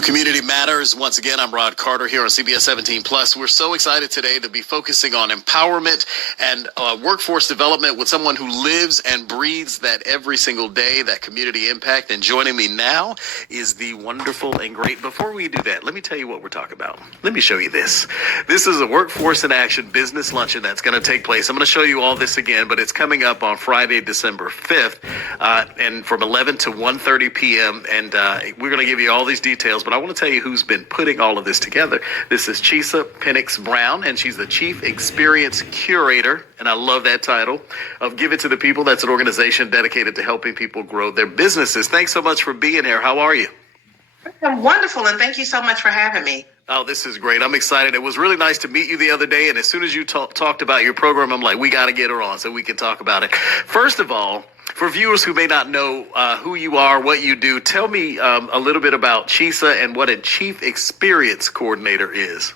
Community Matters. Once again, I'm Rod Carter here on CBS 17 Plus. We're so excited today to be focusing on empowerment and workforce development with someone who lives and breathes that every single day, that community impact. And joining me now is the wonderful and great. Before we do that, let me tell you what we're talking about. Let me show you this. This is a Workforce in Action business luncheon that's going to take place. I'm going to show you all this again, but it's coming up on Friday, December 5th, and from 11 to 1:30 p.m. And we're going to give you all these details. But I want to tell you who's been putting all of this together. This is Chisa Pennix-Brown, and she's the Chief Experience Curator, and I love that title, of Give It to the People. That's an organization dedicated to helping people grow their businesses. Thanks so much for being here. How are you? I'm wonderful, and thank you so much for having me. Oh, this is great. I'm excited. It was really nice to meet you the other day, and as soon as you talked about your program, I'm like, we got to get her on so we can talk about it. First of all, for viewers who may not know who you are, what you do, tell me a little bit about Chisa and what a Chief Experience Coordinator is.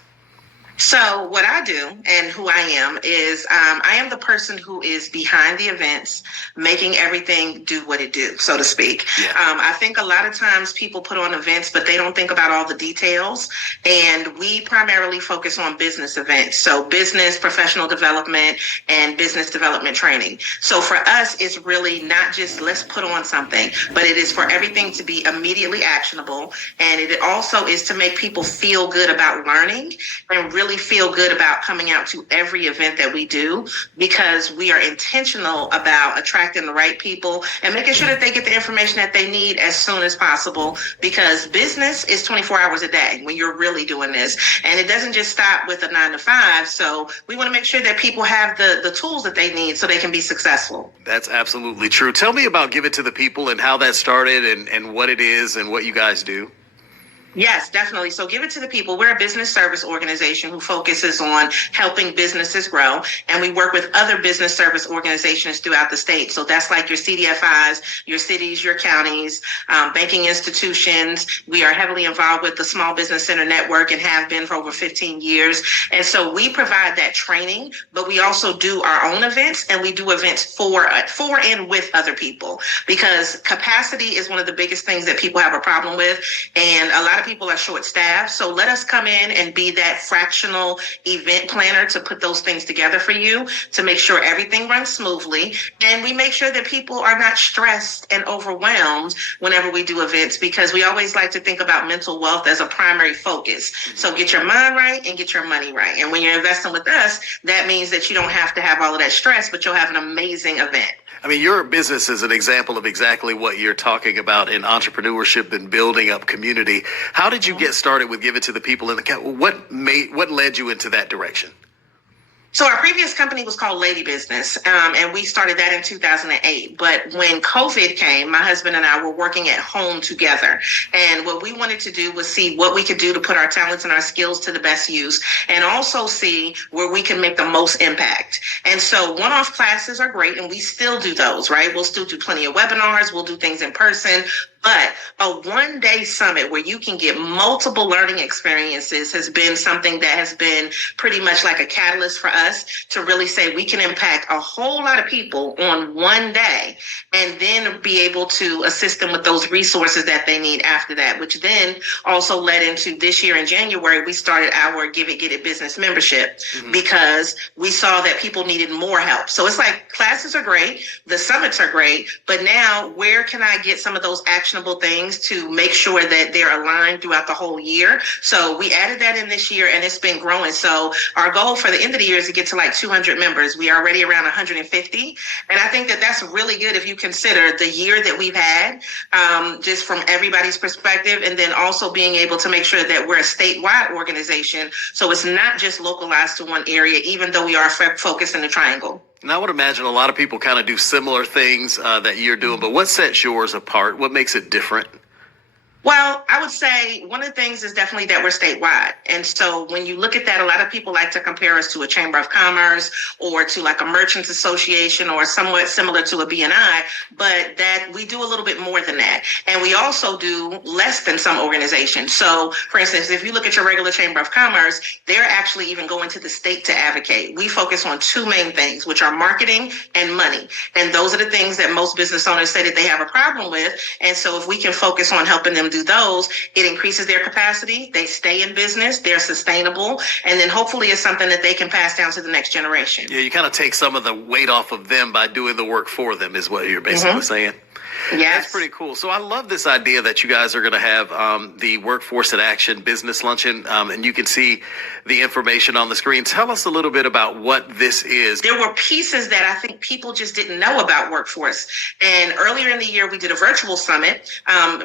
So what I do and who I am is I am the person who is behind the events, making everything do what it do, so to speak. Yeah. I think a lot of times people put on events, but they don't think about all the details. And we primarily focus on business events. So business, professional development, and business development training. So for us, it's really not just let's put on something, but it is for everything to be immediately actionable. And it also is to make people feel good about learning and really feel good about coming out to every event that we do, because we are intentional about attracting the right people and making sure that they get the information that they need as soon as possible, because business is 24 hours a day when you're really doing this. And it doesn't just stop with a 9 to 5. So we want to make sure that people have the tools that they need so they can be successful. That's absolutely true. Tell me about Give It to the People and how that started and what it is and what you guys do. Yes, definitely. So Give It to the People. We're a business service organization who focuses on helping businesses grow. And we work with other business service organizations throughout the state. So that's like your CDFIs, your cities, your counties, banking institutions. We are heavily involved with the Small Business Center Network and have been for over 15 years. And so we provide that training, but we also do our own events, and we do events for and with other people, because capacity is one of the biggest things that people have a problem with. And a lot of people are short-staffed, so let us come in and be that fractional event planner to put those things together for you to make sure everything runs smoothly, and we make sure that people are not stressed and overwhelmed whenever we do events, because we always like to think about mental wealth as a primary focus. So get your mind right and get your money right, and when you're investing with us, that means that you don't have to have all of that stress, but you'll have an amazing event. I mean, your business is an example of exactly what you're talking about in entrepreneurship and building up community. How did you get started with Give It to the People? And what led you into that direction? So our previous company was called Lady Business, and we started that in 2008. But when COVID came, my husband and I were working at home together. And what we wanted to do was see what we could do to put our talents and our skills to the best use, and also see where we can make the most impact. And so one-off classes are great, and we still do those, right? We'll still do plenty of webinars. We'll do things in person. But a one-day summit where you can get multiple learning experiences has been something that has been pretty much like a catalyst for us to really say we can impact a whole lot of people on one day, and then be able to assist them with those resources that they need after that, which then also led into this year in January, we started our Give It, Get It business membership, because we saw that people needed more help. So it's like classes are great, the summits are great, but now where can I get some of those actionable things to make sure that they're aligned throughout the whole year? So we added that in this year, and it's been growing. So our goal for the end of the year is to get to like 200 members. We are already around 150. And I think that that's really good if you consider the year that we've had, just from everybody's perspective, and then also being able to make sure that we're a statewide organization. So it's not just localized to one area, even though we are focused in the triangle. And I would imagine a lot of people kind of do similar things that you're doing, but what sets yours apart? What makes it different? Well, I would say one of the things is definitely that we're statewide. And so when you look at that, a lot of people like to compare us to a Chamber of Commerce or to like a Merchants Association or somewhat similar to a BNI, but that we do a little bit more than that. And we also do less than some organizations. So for instance, if you look at your regular Chamber of Commerce, they're actually even going to the state to advocate. We focus on two main things, which are marketing and money. And those are the things that most business owners say that they have a problem with. And so if we can focus on helping them do those, it increases their capacity. They stay in business. They're sustainable. And then hopefully it's something that they can pass down to the next generation. Yeah, you kind of take some of the weight off of them by doing the work for them is what you're basically saying. Yes. That's pretty cool. So I love this idea that you guys are going to have the Workforce in Action Business Luncheon, and you can see the information on the screen. Tell us a little bit about what this is. There were pieces that I think people just didn't know about Workforce. And earlier in the year, we did a virtual summit.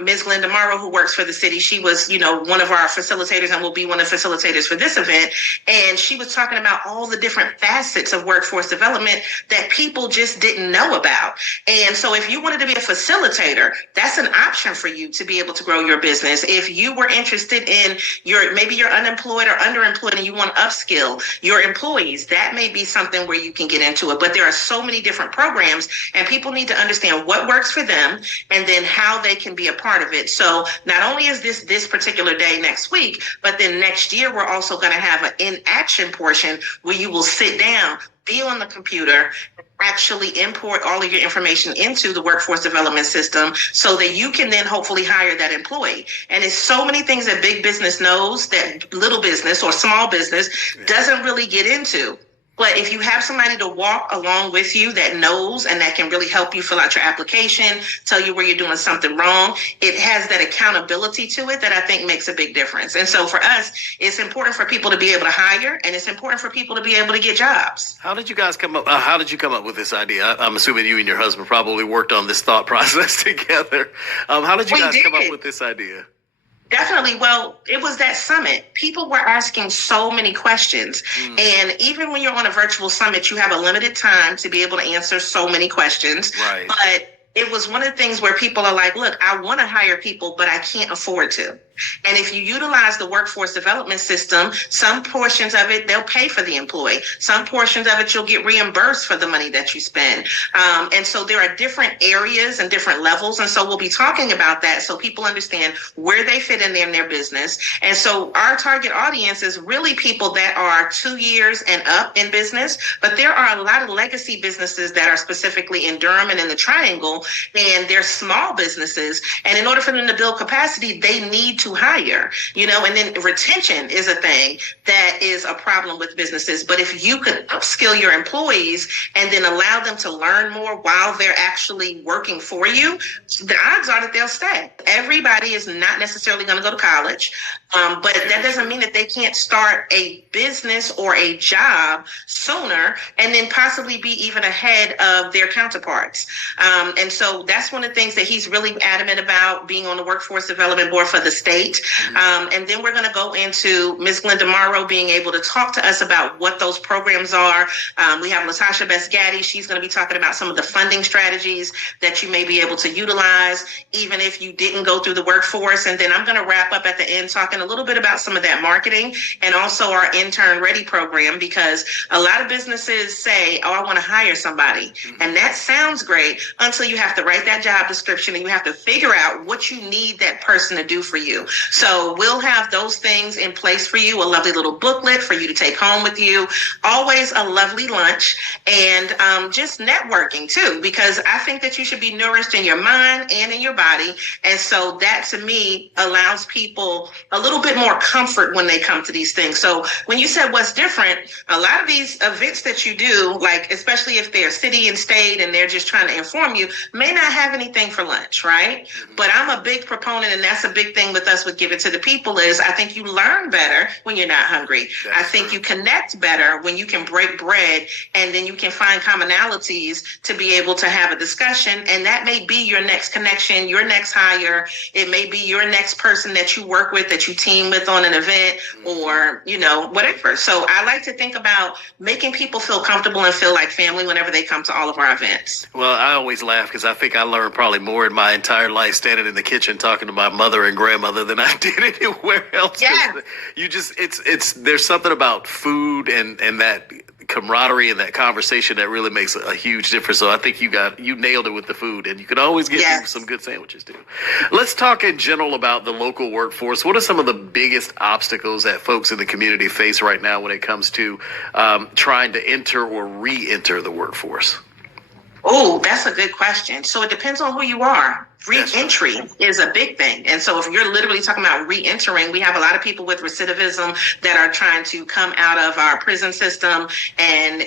Ms. Glenda Morrow, who works for the city, she was, one of our facilitators and will be one of the facilitators for this event. And she was talking about all the different facets of workforce development that people just didn't know about. And so if you wanted to be a facilitator, that's an option for you to be able to grow your business. If you were interested in maybe you're unemployed or underemployed and you want to upskill your employees, that may be something where you can get into it. But there are so many different programs and people need to understand what works for them and then how they can be a part of it. So not only is this particular day next week, but then next year, we're also going to have an in-action portion where you will sit down, be on the computer, actually import all of your information into the workforce development system so that you can then hopefully hire that employee. And it's so many things that big business knows that little business or small business doesn't really get into. But if you have somebody to walk along with you that knows and that can really help you fill out your application, tell you where you're doing something wrong, it has that accountability to it that I think makes a big difference. And so for us, it's important for people to be able to hire, and it's important for people to be able to get jobs. How did you guys come up? How did you come up with this idea? I'm assuming you and your husband probably worked on this thought process together. How did you guys come up with this idea? Definitely. Well, it was that summit. People were asking so many questions. And even when you're on a virtual summit, you have a limited time to be able to answer so many questions. Right. But it was one of the things where people are like, look, I want to hire people, but I can't afford to. And if you utilize the workforce development system, some portions of it, they'll pay for the employee. Some portions of it, you'll get reimbursed for the money that you spend. And so there are different areas and different levels. And so we'll be talking about that so people understand where they fit in their business. And so our target audience is really people that are 2 years and up in business. But there are a lot of legacy businesses that are specifically in Durham and in the Triangle, and they're small businesses. And in order for them to build capacity, they need to hire, and then retention is a thing that is a problem with businesses. But if you could upskill your employees and then allow them to learn more while they're actually working for you, the odds are that they'll stay. Everybody is not necessarily going to go to college, but that doesn't mean that they can't start a business or a job sooner and then possibly be even ahead of their counterparts. And so that's one of the things that he's really adamant about, being on the workforce development board for the state. And then we're going to go into Ms. Glenda Morrow being able to talk to us about what those programs are. We have La-Tasha Best-Gaddy. She's going to be talking about some of the funding strategies that you may be able to utilize, even if you didn't go through the workforce. And then I'm going to wrap up at the end talking a little bit about some of that marketing and also our Intern Ready Program, because a lot of businesses say, oh, I want to hire somebody. And that sounds great until you have to write that job description and you have to figure out what you need that person to do for you. So we'll have those things in place for you, a lovely little booklet for you to take home with you, always a lovely lunch, and just networking too, because I think that you should be nourished in your mind and in your body. And so that to me allows people a little bit more comfort when they come to these things. So when you said what's different, a lot of these events that you do, like especially if they're city and state and they're just trying to inform you, may not have anything for lunch, right? But I'm a big proponent, and that's a big thing with us with Give It to the People, is I think you learn better when you're not hungry. I think you connect better when you can break bread, and then you can find commonalities to be able to have a discussion. And that may be your next connection, your next hire. It may be your next person that you work with, that you team with on an event, or, whatever. So I like to think about making people feel comfortable and feel like family whenever they come to all of our events. Well, I always laugh because I think I learned probably more in my entire life standing in the kitchen talking to my mother and grandmother than I did anywhere else. Yeah. There's something about food and that camaraderie and that conversation that really makes a huge difference. So I think you nailed it with the food, and you can always get some good sandwiches too. Let's talk in general about the local workforce. What are some of the biggest obstacles that folks in the community face right now when it comes to trying to enter or re-enter the workforce? Oh, that's a good question. So it depends on who you are. Re-entry is a big thing. And so if you're literally talking about re-entering, we have a lot of people with recidivism that are trying to come out of our prison system. And,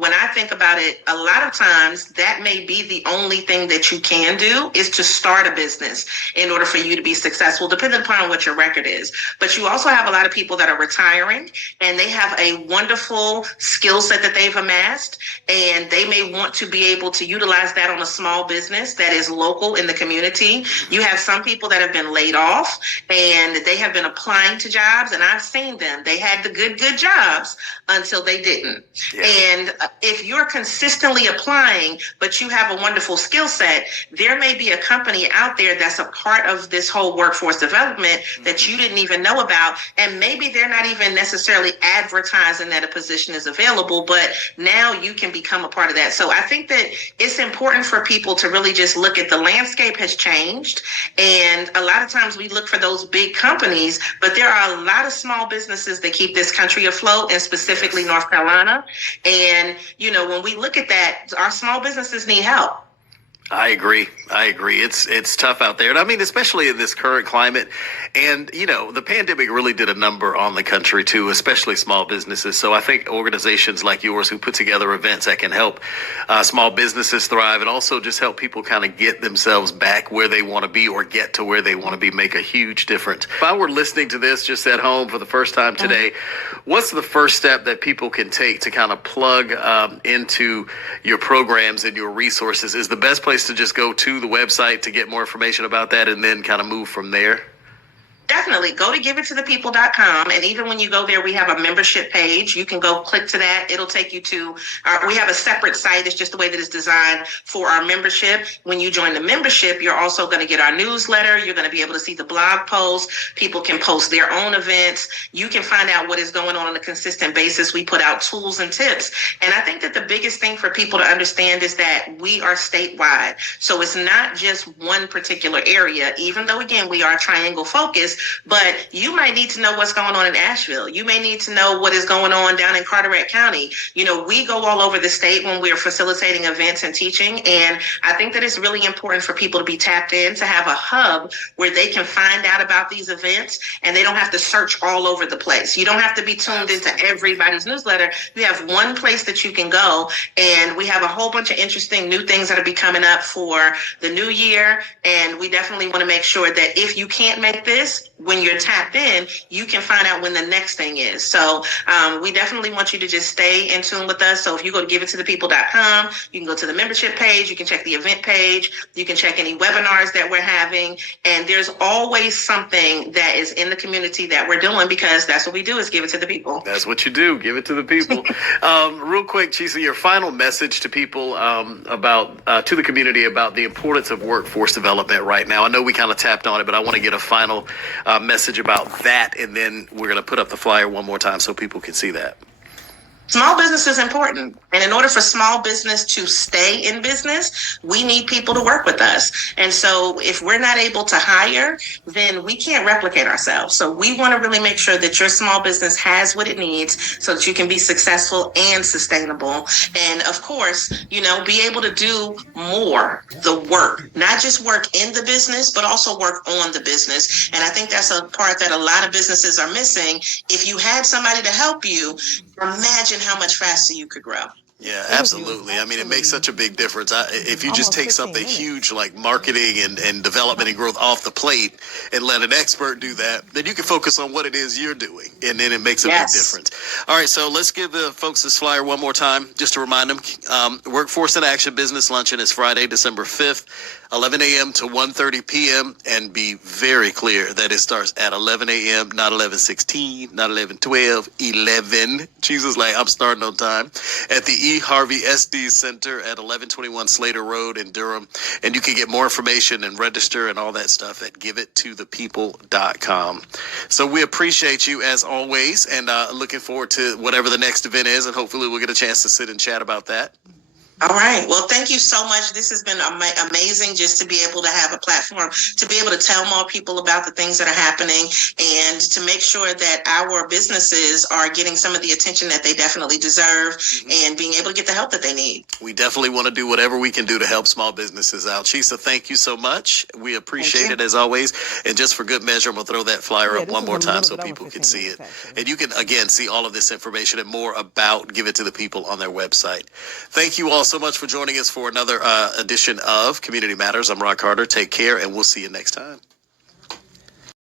when I think about it, a lot of times that may be the only thing that you can do is to start a business in order for you to be successful, depending upon what your record is. But you also have a lot of people that are retiring and they have a wonderful skill set that they've amassed, and they may want to be able to utilize that on a small business that is local in the community. You have some people that have been laid off and they have been applying to jobs, and I've seen them. They had the good jobs until they didn't. Yeah. And if you're consistently applying, but you have a wonderful skill set, there may be a company out there that's a part of this whole workforce development that you didn't even know about. And maybe they're not even necessarily advertising that a position is available, but now you can become a part of that. So I think that it's important for people to really just look at the landscape has changed. And a lot of times we look for those big companies, but there are a lot of small businesses that keep this country afloat, and specifically North Carolina. And, when we look at that, our small businesses need help. I agree. It's tough out there. And I mean, especially in this current climate. And, the pandemic really did a number on the country, too, especially small businesses. So I think organizations like yours who put together events that can help small businesses thrive and also just help people kind of get themselves back where they want to be or get to where they want to be make a huge difference. If I were listening to this just at home for the first time today, what's the first step that people can take to kind of plug into your programs and your resources? Is the best place to just go to the website to get more information about that and then kind of move from there? Definitely go to giveittothepeople.com. And even when you go there, we have a membership page. You can go click to that. It'll take you to we have a separate site. It's just the way that it's designed for our membership. When you join the membership, you're also going to get our newsletter. You're going to be able to see the blog posts. People can post their own events. You can find out what is going on a consistent basis. We put out tools and tips. And I think that the biggest thing for people to understand is that we are statewide. So it's not just one particular area, even though, again, we are triangle focused. But you might need to know what's going on in Asheville. You may need to know what is going on down in Carteret County. We go all over the state when we're facilitating events and teaching. And I think that it's really important for people to be tapped in, to have a hub where they can find out about these events and they don't have to search all over the place. You don't have to be tuned into everybody's newsletter. You have one place that you can go. And we have a whole bunch of interesting new things that will be coming up for the new year. And we definitely want to make sure that if you can't make this, when you're tapped in, you can find out when the next thing is. So we definitely want you to just stay in tune with us. So if you go to giveittothepeople.com, you can go to the membership page, you can check the event page, you can check any webinars that we're having. And there's always something that is in the community that we're doing, because that's what we do, is give it to the people. That's what you do. Give it to the people. Real quick, Chisa, your final message to people to the community about the importance of workforce development right now. I know we kind of tapped on it, but I want to get a final message about that, and then we're going to put up the flyer one more time so people can see that. Small business is important. And in order for small business to stay in business, we need people to work with us. And so if we're not able to hire, then we can't replicate ourselves. So we want to really make sure that your small business has what it needs so that you can be successful and sustainable. And of course, be able to do more, the work, not just work in the business, but also work on the business. And I think that's a part that a lot of businesses are missing. If you had somebody to help you, imagine how much faster you could grow. Yeah, absolutely. I mean, it makes such a big difference. If you just take something huge like marketing and development and growth off the plate and let an expert do that, then you can focus on what it is you're doing, and then it makes a big difference. All right, so let's give the folks this flyer one more time, just to remind them. Workforce in Action Business Luncheon is Friday, December 5th. 11 a.m. to 1:30 p.m. And be very clear that it starts at 11 a.m., not 11:16, not 11:12, 11. Jesus, like, I'm starting on time. At the E. Harvey Estes Center at 1121 Slater Road in Durham. And you can get more information and register and all that stuff at giveittothepeople.com. So we appreciate you as always, and looking forward to whatever the next event is, and hopefully we'll get a chance to sit and chat about that. All right. Well, thank you so much. This has been amazing just to be able to have a platform, to be able to tell more people about the things that are happening, and to make sure that our businesses are getting some of the attention that they definitely deserve, and being able to get the help that they need. We definitely want to do whatever we can do to help small businesses out. Chisa, thank you so much. We appreciate it as always. And just for good measure, I'm going to throw that flyer up one more time so people can see it. And you can, again, see all of this information and more about Give It to the People on their website. Thank you all so much for joining us for another edition of Community Matters. I'm Rod Carter. Take care, and we'll see you next time.